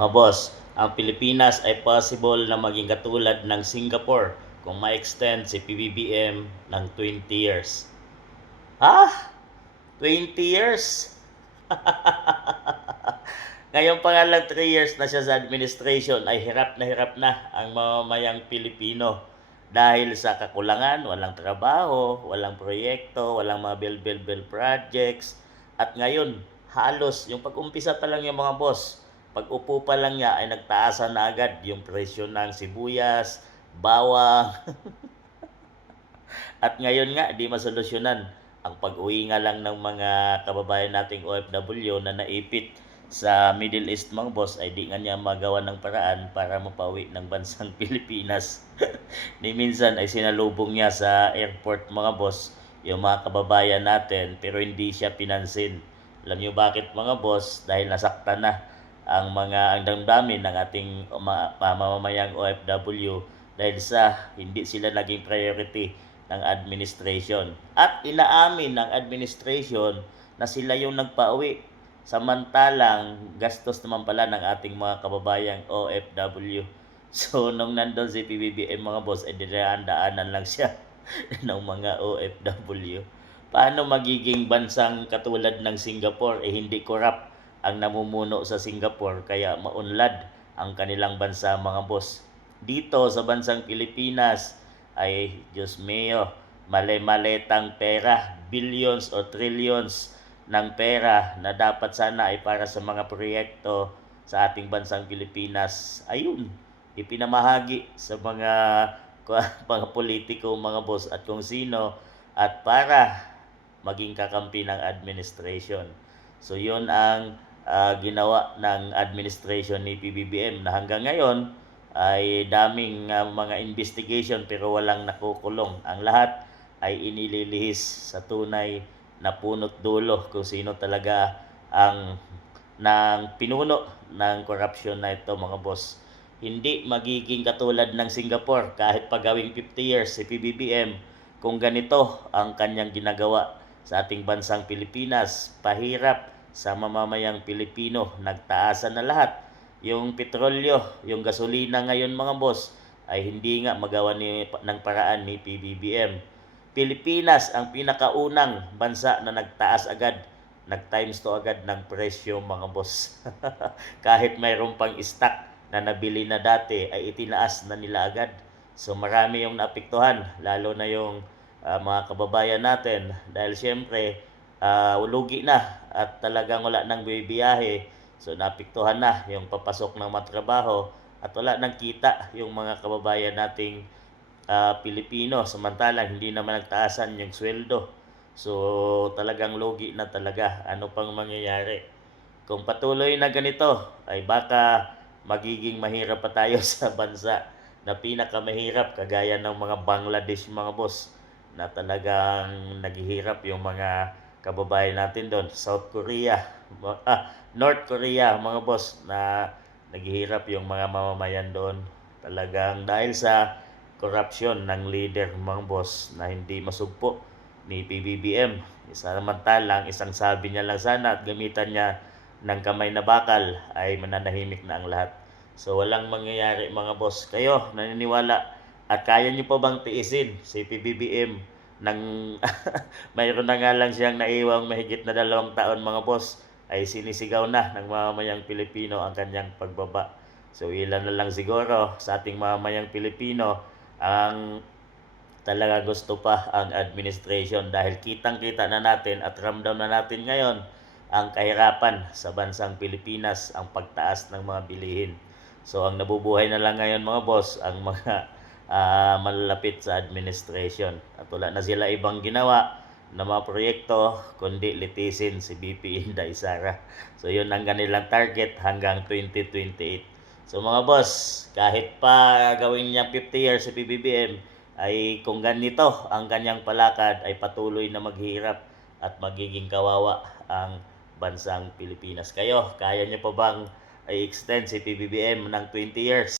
Mga boss, ang Pilipinas ay possible na maging katulad ng Singapore kung ma-extend si PBBM ng 20 years. Ha? 20 years? Ngayon pa nga lang 3 years na siya sa administration ay hirap na ang mamamayang Pilipino dahil sa kakulangan, walang trabaho, walang proyekto, walang mga build projects. At ngayon, halos yung pag-umpisa pa lang yung mga boss, pag-upo pa lang niya ay nagtaasan na agad yung presyo ng sibuyas, bawang. At ngayon nga, di masolusyonan ang pag-uwi nga lang ng mga kababayan nating OFW na naipit sa Middle East mga boss ay di nga niya magawa ng paraan para mapauwi ng bansang Pilipinas. Ni minsan ay sinalubong niya sa airport mga boss yung mga kababayan natin pero hindi siya pinansin. Alam niyo bakit mga boss? Dahil nasaktan na ang damdamin ng ating mamamayang OFW dahil sa hindi sila naging priority ng administration. At inaamin ng administration na sila yung nagpauwi. Samantalang gastos naman pala ng ating mga kababayang OFW. So nung nandun si PBBM mga boss, ay dinaan-daanan lang siya ng mga OFW. Paano magiging bansang katulad ng Singapore hindi corrupt ang namumuno sa Singapore kaya maunlad ang kanilang bansa mga boss. Dito sa bansang Pilipinas ay Diyos mio, male-maletang pera, billions o trillions ng pera na dapat sana ay para sa mga proyekto sa ating bansang Pilipinas. Ayun, ipinamahagi sa mga politiko, mga boss at kung sino at para maging kakampi ng administration. So yun ang ginawa ng administration ni PBBM na hanggang ngayon ay daming mga investigation pero walang nakukulong. Ang lahat ay inililihis sa tunay na punot dulo kung sino talaga ang pinuno ng corruption na ito mga boss. Hindi magiging katulad ng Singapore kahit pagawing 50 years si PBBM kung ganito ang kanyang ginagawa sa ating bansang Pilipinas. Pahirap sa mamamayang Pilipino, nagtaasan na lahat. Yung petrolyo, yung gasolina ngayon mga boss ay hindi nga magawa ng paraan ni PBBM. Pilipinas ang pinakaunang bansa na nagtaas agad, nag-times 2 agad ng presyo mga boss. Kahit mayroon pang stock na nabili na dati ay itinaas na nila agad. So marami yung naapektuhan, lalo na yung mga kababayan natin dahil siyempre lugi na at talagang wala nang bibiyahe. So naapektuhan na yung papasok ng matrabaho at wala nang kita yung mga kababayan nating Pilipino, samantalang hindi naman nagtaasan yung sweldo. So talagang lugi na talaga. Ano pang mangyayari? Kung patuloy na ganito ay baka magiging mahirap pa tayo sa bansa na pinakamahirap kagaya ng mga Bangladesh mga boss na talagang naghihirap yung mga kababayan natin doon. South Korea, North Korea mga boss na naghihirap yung mga mamamayan doon. Talagang dahil sa corruption ng leader mga boss na hindi masugpo ni PBBM. Samantalang isang sabi niya lang sana at gamitan niya ng kamay na bakal ay mananahimik na ang lahat. So walang mangyayari mga boss. Kayo naniniwala at kaya niyo pa bang tiisin si PBBM ng mayroon na nga lang siyang naiwang mahigit na 2 taon mga boss ay sinisigaw na ng mamamayang Pilipino ang kanyang pagbaba. So ilan na lang siguro sa ating mamamayang Pilipino ang talaga gusto pa ang administration dahil kitang-kita na natin at ramdam na natin ngayon ang kahirapan sa bansang Pilipinas, ang pagtaas ng mga bilihin. So ang nabubuhay na lang ngayon mga boss, ang mga malalapit sa administration. At wala na sila ibang ginawa na mga proyekto kundi litisin si BP Inday Sara. So yun ang kanilang target hanggang 2028. So mga boss, kahit pa gawin niya 50 years si PBBM, ay kung ganito ang kanyang palakad ay patuloy na maghirap at magiging kawawa ang bansang Pilipinas. Kayo, kaya niyo pa bang i-extend si PBBM ng 20 years?